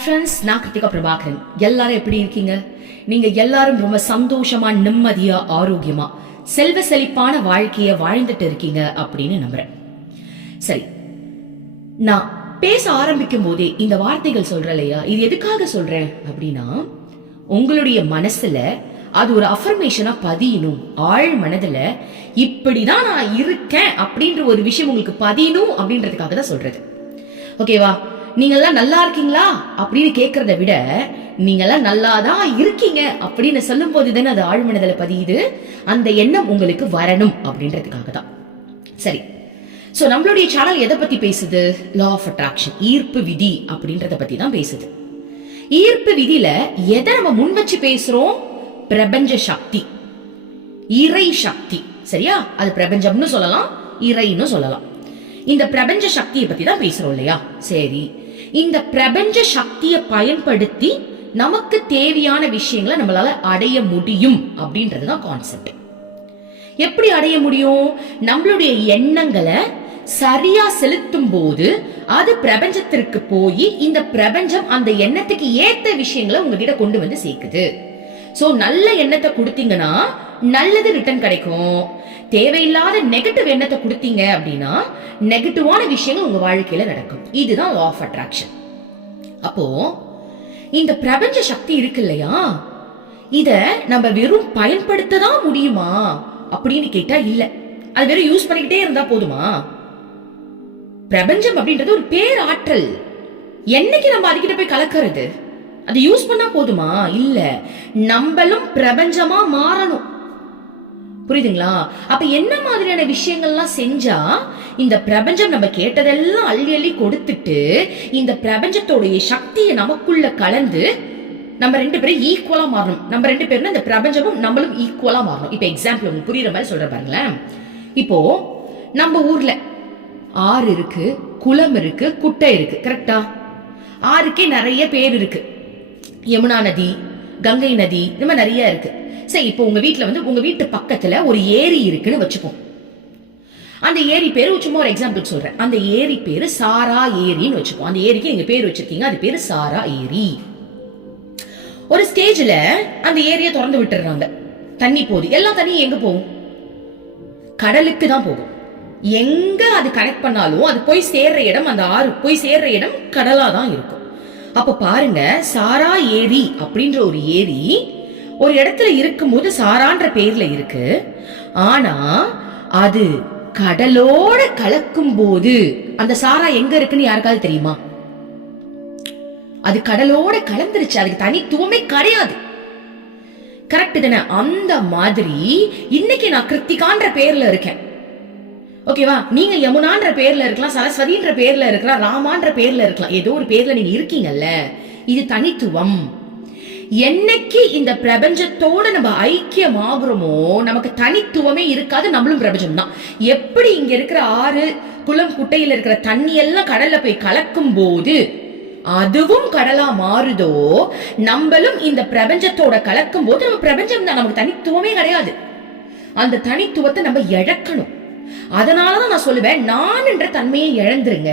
Hi friends நான் கிருத்திகா பிரபாகரன். எல்லாரும் எப்படி இருக்கீங்க? நீங்க எல்லாரும் ரொம்ப சந்தோஷமா நிம்மதியா ஆரோக்கியமா செல்வ செழிப்பான வாழ்க்கைய வாழ்ந்துட்டு இருக்கீங்க அப்படின்னு நம்புறேன். சரி நான் பேச ஆரம்பிக்கும் போதே இந்த வார்த்தைகள் சொல்ற இல்லையா? இது எதுக்காக சொல்றேன் அப்படின்னா உங்களுடைய மனசுல அது ஒரு அஃபர்மேஷனா பதியணும். ஆழ் மனதுல இப்படிதான் நான் இருக்கேன் அப்படின்ற ஒரு விஷயம் உங்களுக்கு பதியணும் அப்படின்றதுக்காக தான் சொல்றது. ஓகேவா? நீங்கெல்லாம் நல்லா இருக்கீங்களா? அப்படின்னு கேட்கறத விட நீங்கெல்லாம் நல்லா தான் இருக்கீங்க அப்படின்னு சொல்லும் போது தானே அது ஆழ்மனதில் பதியுது. அந்த எண்ணம் உங்களுக்கு வரணும் அப்படின்றதுக்காக தான். சரி. ஸோ நம்மளுடைய சேனல் எதை பத்தி பேசுது? லா ஆஃப் அட்ராக்ஷன் ஈர்ப்பு விதி அப்படின்றத பத்தி தான் பேசுது. ஈர்ப்பு விதியில எதை நம்ம முன் வச்சு பேசுறோம்? பிரபஞ்ச சக்தி. இறை சக்தி. சரியா? அது பிரபஞ்சம்னு சொல்லலாம் இறைன்னு சொல்லலாம். இந்த பிரபஞ்ச சக்தியை பத்தி தான் பேசுறோம் இல்லையா? சரி. இந்த பிரபஞ்ச சக்தியை பயன்படுத்தி நமக்கு தேவையான விஷயங்களை நம்மளால அடைய முடியும் அப்படின்றது தான் கான்செப்ட் எப்படி அடைய முடியும்? நம்மளுடைய எண்ணங்களை சரியா செலுத்தும் போது அது பிரபஞ்சத்திற்கு போய் இந்த பிரபஞ்சம் அந்த எண்ணத்துக்கு ஏத்த விஷயங்களை உங்ககிட்ட கொண்டு வந்து சேர்க்குது. சோ நல்ல எண்ணத்தை கொடுத்தீங்கன்னா நல்லது ரிட்டர்ன் கிடைக்கும். தேவையில்லாத நெகட்டிவ் எண்ணத்தை கொடுத்தீங்க அப்படின்னா நெகட்டிவான விஷயங்கள் உங்க வாழ்க்கையில நடக்கும். இதுதான் லா ஆஃப் அட்ராக்ஷன் அப்போ இந்த பிரபஞ்ச சக்தி இருக்கு இல்லையா? இத நம்ம வெறும் பயன்படுத்த தான் முடியுமா அப்படின்னு கேட்டா இல்ல. அது வெறும் யூஸ் பண்ணிக்கிட்டே இருந்தா போதுமா? பிரபஞ்சம் அப்படின்றது ஒரு பேராற்றல். என்னைக்கு நம்ம அதுக்கிட்ட போய் கலக்கிறது? அது யூஸ் பண்ணா போதுமா? இல்ல. நம்மளும் பிரபஞ்சமா மாறணும். புரியுதுங்களா? அப்ப என்ன மாதிரியான விஷயங்கள்லாம் செஞ்சா இந்த பிரபஞ்சம் நம்ம கேட்டதெல்லாம் அள்ளி அள்ளி கொடுத்துட்டு இந்த பிரபஞ்சத்தோடைய சக்தியை நமக்குள்ள கலந்து நம்ம ரெண்டு பேரும் ஈக்குவலா மாறணும். நம்ம ரெண்டு பேரும் இந்த பிரபஞ்சமும் நம்மளும் ஈக்குவலா மாறணும். இப்ப எக்ஸாம்பிள் உங்களுக்கு புரியுற மாதிரி சொல்ற பாருங்களேன். இப்போ நம்ம ஊர்ல ஆறு இருக்கு குளம் இருக்கு குட்டை இருக்கு. கரெக்டா ஆறுக்கே நிறைய பேர் இருக்கு. யமுனா நதி கங்கை நதி இந்த மாதிரி நிறைய இருக்கு. சரி இப்போ உங்க வீட்டில் வந்து உங்க வீட்டு பக்கத்துல ஒரு ஏரி இருக்குன்னு வச்சுப்போம் அந்த ஏரி பேர் சும்மா ஒரு எக்ஸாம்பிள் சொல்றேன். அந்த ஏரி பேரு சாரா ஏரின்னு வச்சுப்போம் அந்த ஏரிக்கு நீங்க பேர் வச்சிருக்கீங்க. அது பேரு சாரா ஏரி. ஒரு ஸ்டேஜ்ல அந்த ஏரியை திறந்து விட்டுறாங்க தண்ணி போகுது எல்லா தண்ணியும் எங்க போகும்? கடலுக்கு தான் போகும். எங்க அது கனெக்ட் பண்ணாலும் அது போய் சேர்ற இடம் அந்த ஆறு போய் சேர்ற இடம் கடலா தான் இருக்கும். அப்ப பாருங்க சாரா ஏரி அப்படின்ற ஒரு ஏரி ஒரு இடத்துல இருக்கும்போது சாரான்ற பேர்ல இருக்கு. ஆனா அது கடலோட கலக்கும் போது அந்த சாரா எங்க இருக்குன்னு யாருக்காவது தெரியுமா? அது கடலோட கலந்துருச்சு அதுக்கு தனித்துவமே கிடையாது. கரெக்ட் தானே? அந்த மாதிரி இன்னைக்கு நான் கிருத்திகான்ற பேர்ல இருக்கேன். ஓகேவா நீங்க யமுனான்ற பேர்ல இருக்கலாம் சரஸ்வதின்ற பேர்ல இருக்கலாம் ராமான்ற பேர்ல இருக்கலாம். ஏதோ ஒரு பேர்ல நீங்க இருக்கீங்கல்ல. இது தனித்துவம். என்னைக்கு இந்த பிரபஞ்சத்தோட நம்ம ஐக்கியம் ஆகுறோமோ நமக்கு தனித்துவமே இருக்காது நம்மளும் பிரபஞ்சம் தான் எப்படி இங்க இருக்கிற ஆறு குளம் குட்டையில இருக்கிற தண்ணி எல்லாம் கடல்ல போய் கலக்கும் போது அதுவும் கடலா மாறுதோ நம்மளும் இந்த பிரபஞ்சத்தோட கலக்கும் போது நம்ம பிரபஞ்சம் தான் நமக்கு தனித்துவமே கிடையாது. அந்த தனித்துவத்தை நம்ம இழக்கணும். அதனாலதான் நான் சொல்லுவேன் நான் என்ற தன்மையை இழந்துருங்க.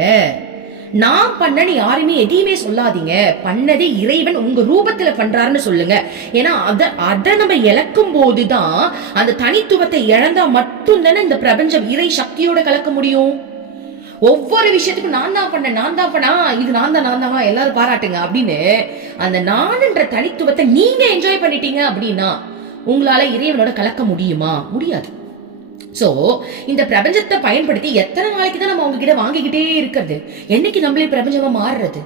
நான் பண்ணனு யாருமே எதையுமே சொல்லாதீங்க. பண்ணதே இறைவன் உங்க ரூபத்துல பண்றாருன்னு சொல்லுங்க. ஏன்னா அத அதை நம்ம இழக்கும் போதுதான் அந்த தனித்துவத்தை இழந்தா மட்டும் தானே இந்த பிரபஞ்சம் இறை சக்தியோட கலக்க முடியும். ஒவ்வொரு விஷயத்துக்கும் நான் தான் பண்ண நான் தான் பண்ணா இது நான் தான் நான் தான் எல்லாரும் பாராட்டுங்க அப்படின்னு அந்த நான்ன்ற தனித்துவத்தை நீங்க என்ஜாய் பண்ணிட்டீங்க அப்படின்னா உங்களால இறைவனோட கலக்க முடியுமா? முடியாது. ஸோ இந்த பிரபஞ்சத்தை பயன்படுத்தி எத்தனை நாளைக்கு தான் நம்ம அவங்ககிட்ட வாங்கிக்கிட்டே இருக்கிறது? என்னைக்கு நம்மளே பிரபஞ்சமா மாறுறது?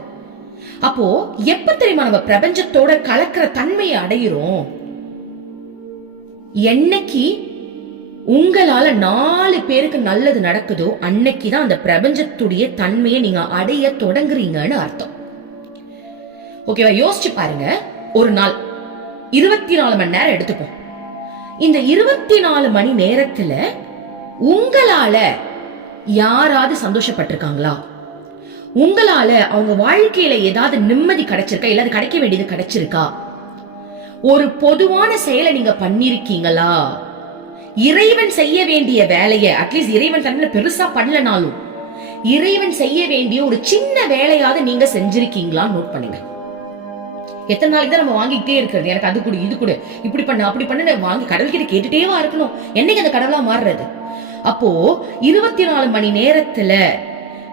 அப்போ எப்ப தெரியுமா நம்ம பிரபஞ்சத்தோட கலக்கிற தன்மையை அடையிறோம்? என்னைக்கு உங்களால நாலு பேருக்கு நல்லது நடக்குதோ அன்னைக்கு தான் அந்த பிரபஞ்சத்துடைய தன்மையை நீங்க அடைய தொடங்குறீங்கன்னு அர்த்தம். ஓகேவா யோசிச்சு பாருங்க. ஒரு நாள் இருபத்தி நாலு மணி நேரம் எடுத்துப்போம். இந்த இருபத்தி நாலு மணி நேரத்துல உங்களால யாராவது சந்தோஷப்பட்டிருக்காங்களா? உங்களால அவங்க வாழ்க்கையில ஏதாவது நிம்மதி கிடைச்சிருக்கா? இல்லாத கிடைக்க வேண்டியது கிடைச்சிருக்கா? ஒரு பொதுவான செயலை நீங்க பண்ணிருக்கீங்களா? இறைவன் செய்ய வேண்டிய வேலையை அட்லீஸ்ட் இறைவன் தன்னை பெருசா பண்ணலனாலும் இறைவன் செய்ய வேண்டிய ஒரு சின்ன வேலையாவது நீங்க செஞ்சிருக்கீங்களா நோட் பண்ணுங்க. எத்தனை நாளைக்கு தான் நம்ம வாங்கிக்கிட்டே இருக்கிறது? எனக்கு அது கொடு இது கொடு. இப்படி பண்ண அப்படி பண்ண வாங்கி கடவுள்கிட்ட கேட்டுட்டேவா இருக்கணும். என்னைக்கு அந்த கடவுளா மாறுறது? அப்போ இருபத்தி நாலு மணி நேரத்துல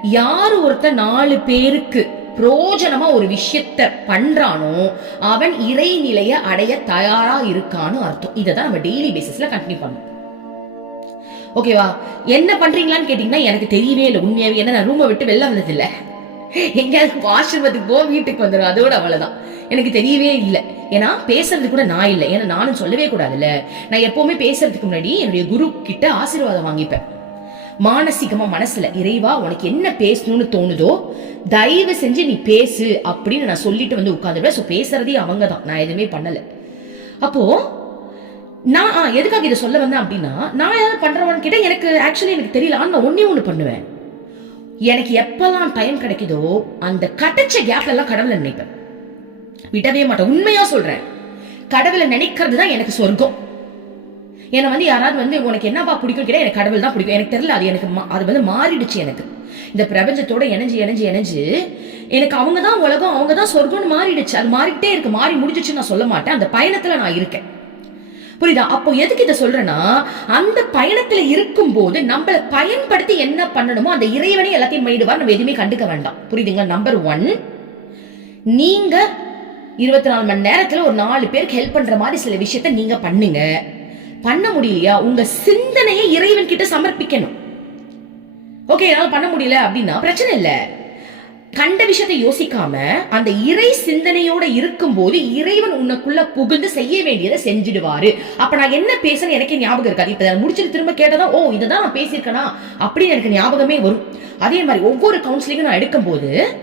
யார் ஒருத்தன் நாலு பேருக்கு பிரோஜனமா ஒரு விஷயத்த பண்றானோ அவன் இறைநிலைய அடைய தயாரா இருக்கான்னு அர்த்தம். இதை தான் நம்ம டெய்லி பேசிஸ்ல கண்டினியூ பண்ணும் ஓகேவா என்ன பண்றீங்களான்னு கேட்டீங்கன்னா எனக்கு தெரியவே இல்லை. உண்மையாவே என்ன நான் ரூமை விட்டு வெளில வந்தது எங்கேயாவது ஆசிரமத்துக்கு போ வீட்டுக்கு வந்துடும் அதோட அவ்வளவுதான். எனக்கு தெரியவே இல்லை. ஏன்னா பேசுறது கூட நான் இல்லை. ஏன்னா நானும் சொல்லவே கூடாதுல்ல. நான் எப்பவுமே பேசுறதுக்கு முன்னாடி என்னுடைய குரு கிட்ட ஆசீர்வாதம் வாங்கிப்பேன். மானசீகமா மனசுல இறைவா உனக்கு என்ன பேசணும்னு தோணுதோ தயவு செஞ்சு நீ பேசு அப்படின்னு நான் சொல்லிட்டு வந்து உட்காந்துருவேன் ஸோ பேசுறதே அவங்க தான் நான் எதுவுமே பண்ணல. அப்போ நான் எதுக்காக இதை சொல்ல வந்தேன் அப்படின்னா நான் ஏதாவது பண்றவன்னு கேட்டா எனக்கு ஆக்சுவலி எனக்கு தெரியல. ஆனால் நான் ஒன்னே ஒன்று பண்ணுவேன். எனக்கு எப்பெல்லாம் டைம் கிடைக்குதோ அந்த கடைச்ச கேப்ல எல்லாம் கடவுளை நினைப்பேன். விடவே மாட்டேன். உண்மையா சொல்றேன். கடவுளை நினைக்கிறது தான் எனக்கு சொர்க்கம். என்னை வந்து யாராவது வந்து உனக்கு என்னப்பா பிடிக்கும் கேட்டால் எனக்கு கடவுள் தான் பிடிக்கும். எனக்கு தெரியல அது எனக்கு மா- அது வந்து மாறிடுச்சு எனக்கு. இந்த பிரபஞ்சத்தோட இணைஞ்சு இணைஞ்சு இணைஞ்சு எனக்கு அவங்க தான் உலகம் அவங்க தான் சொர்க்கம்னு மாறிடுச்சு. அது மாறிக்கிட்டே இருக்கு. மாறி முடிஞ்சிச்சு நான் சொல்ல மாட்டேன். அந்த பயணத்துல நான் இருக்கேன். புரியுதா? அப்போ எதுக்கு இதை சொல்றேன்னா அந்த பயணத்துல இருக்கும்போது நம்மளை பயன்படுத்தி என்ன பண்ணணுமோ அந்த இறைவனை எல்லாத்தையும் பண்ணிடுவார் நம்ம எதுவுமே கண்டுக்க வேண்டாம். புரியுதுங்களா? நம்பர் ஒன் நீங்க இருபத்தி நாலு மணி நேரத்துல ஒரு நாலு பேருக்கு ஹெல்ப் பண்ற மாதிரி சில விஷயத்த நீங்க பண்ணுங்க. பண்ண முடியலையா? உங்க சிந்தனையை இறைவன் கிட்ட சமர்ப்பிக்கணும். ஓகே என்னால் பண்ண முடியல அப்படின்னா பிரச்சனை இல்லை. கண்ட விஷயத்தை யோசிக்காம அந்த இறை சிந்தனையோட இருக்கும்போது இறைவன் உனக்குள்ள புகுந்து செய்ய வேண்டியதை செஞ்சிடுவாரு. அப்ப நான் என்ன பேசுறேன்னு எனக்கே ஞாபகம் இருக்காது. இப்ப முடிச்சுட்டு திரும்ப கேட்டதா ஓ இதுதான் நான் பேசியிருக்கேனா? அப்படின்னு எனக்கு ஞாபகமே வரும். அதே மாதிரி ஒவ்வொரு கவுன்சிலிங்கும் நான் எடுக்கும் போது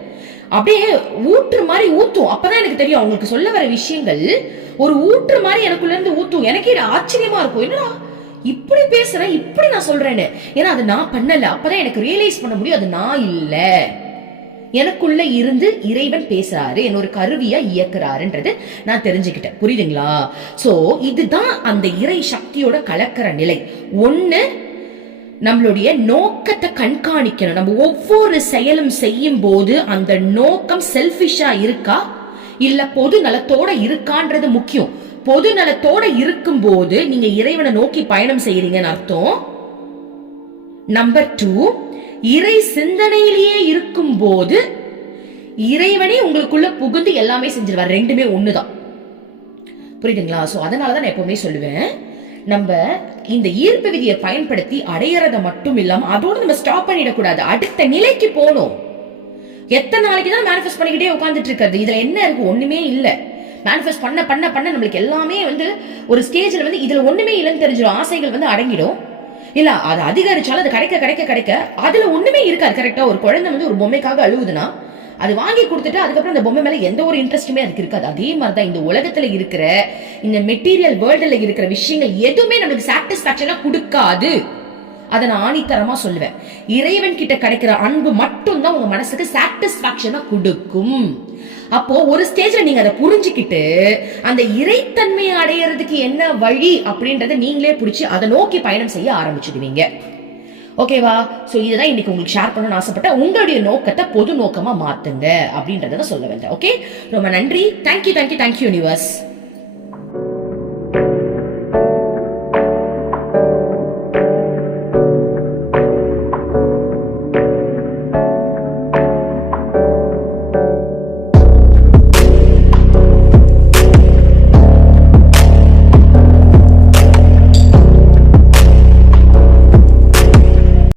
அப்படியே ஊற்று மாதிரி ஊத்தும். அப்பதான் எனக்கு தெரியும் அவங்களுக்கு சொல்ல வர விஷயங்கள் ஒரு ஊற்று மாதிரி எனக்குள்ள இருந்து ஊத்தும். எனக்கே இது ஆச்சரியமா இருக்கும். என்னடா இப்படி பேசுறேன் இப்படி நான் சொல்றேன்னு. ஏன்னா அது நான் பண்ணல. அப்பதான் எனக்கு ரியலைஸ் பண்ண முடியும். அது நான் இல்லை. எனக்குள்ள இருந்து இறைவன் பேசுறாரு என்ன ஒரு கருவியா இயக்குறாருன்றது நான் தெரிஞ்சுக்கிட்டேன். புரியுதுங்களா? சோ இதுதான் அந்த இறை சக்தியோட கலக்கிற நிலை. ஒண்ணு நம்மளுடைய நோக்கத்தை கண்காணிக்கணும். நம்ம ஒவ்வொரு செயலும் செய்யும் போது அந்த நோக்கம் செல்ஃபிஷா இருக்கா? இல்ல பொது நலத்தோட இருக்கான்றது முக்கியம். பொது நலத்தோட இருக்கும்போது நீங்க இறைவனை நோக்கி பயணம் செய்யறீங்கன்னு அர்த்தம். நம்பர் டூ இறை சிந்தனையிலேயே இருக்கும்போது இறைவனே உங்களுக்குள்ள புகுந்து எல்லாமே செஞ்சிருவார். ரெண்டுமே ஒண்ணுதான். புரியுதுங்களா? சோ அதனாலதான் நான் எப்பவுமே சொல்லுவேன் நம்ம இந்த ஈர்ப்பு விதியை பயன்படுத்தி அடையறத மட்டும் இல்லாம அதோட நம்ம ஸ்டாப் பண்ணிடக்கூடாது. அடுத்த நிலைக்கு போகணும். எத்தனை நாளைக்கு தான் மேனிஃபெஸ்ட் பண்ணிக்கிட்டே உட்காந்துட்டு இருக்கிறது? இதுல என்ன இருக்கு? ஒண்ணுமே இல்ல. மேனிஃபெஸ்ட் பண்ண பண்ண பண்ண நம்மளுக்கு எல்லாமே வந்து ஒரு ஸ்டேஜ்ல வந்து இதுல ஒண்ணுமே இல்லைன்னு தெரிஞ்சிடும் ஆசைகள் வந்து அடங்கிடும். இல்ல அது அதிகரிச்சாலும் அது கிடைக்க கிடைக்க கிடைக்க அதுல ஒண்ணுமே இருக்காது கரெக்டா ஒரு குழந்தை வந்து ஒரு பொம்மைக்காக அழுகுதுன்னா அது வாங்கி கொடுத்துட்டு அதுக்கப்புறம் அந்த பொம்மை மேல எந்த ஒரு இன்ட்ரெஸ்ட்டுமே அதுக்கு இருக்காது. அதே மாதிரி தான் இந்த உலகத்துல இருக்கிற இந்த மெட்டீரியல் வேர்ல்டுல இருக்கிற விஷயங்கள் எதுவுமே நம்மளுக்கு சாட்டிஸ்பாக்சனா கொடுக்காது. அதை நான் ஆணித்தரமா சொல்லுவேன். இறைவன் கிட்ட கிடைக்கிற அன்பு மட்டும்தான் உங்க மனசுக்கு சாட்டிஸ்பாக்சனா கொடுக்கும். அப்போ ஒரு ஸ்டேஜ்ல நீங்க அதை புரிஞ்சுக்கிட்டு அந்த இறைத்தன்மையை அடையறதுக்கு என்ன வழி அப்படின்றத நீங்களே புடிச்சு அதை நோக்கி பயணம் செய்ய ஆரம்பிச்சிடுவீங்க. ஓகேவா சோ இதுதான் இன்னைக்கு உங்களுக்கு ஷேர் பண்ணணும்னு ஆசைப்பட்டேன் உங்களுடைய நோக்கத்தை பொது நோக்கமா மாத்துங்க அப்படின்றத சொல்ல வந்தேன். ஓகே ரொம்ப நன்றி. Thank you thank you thank you universe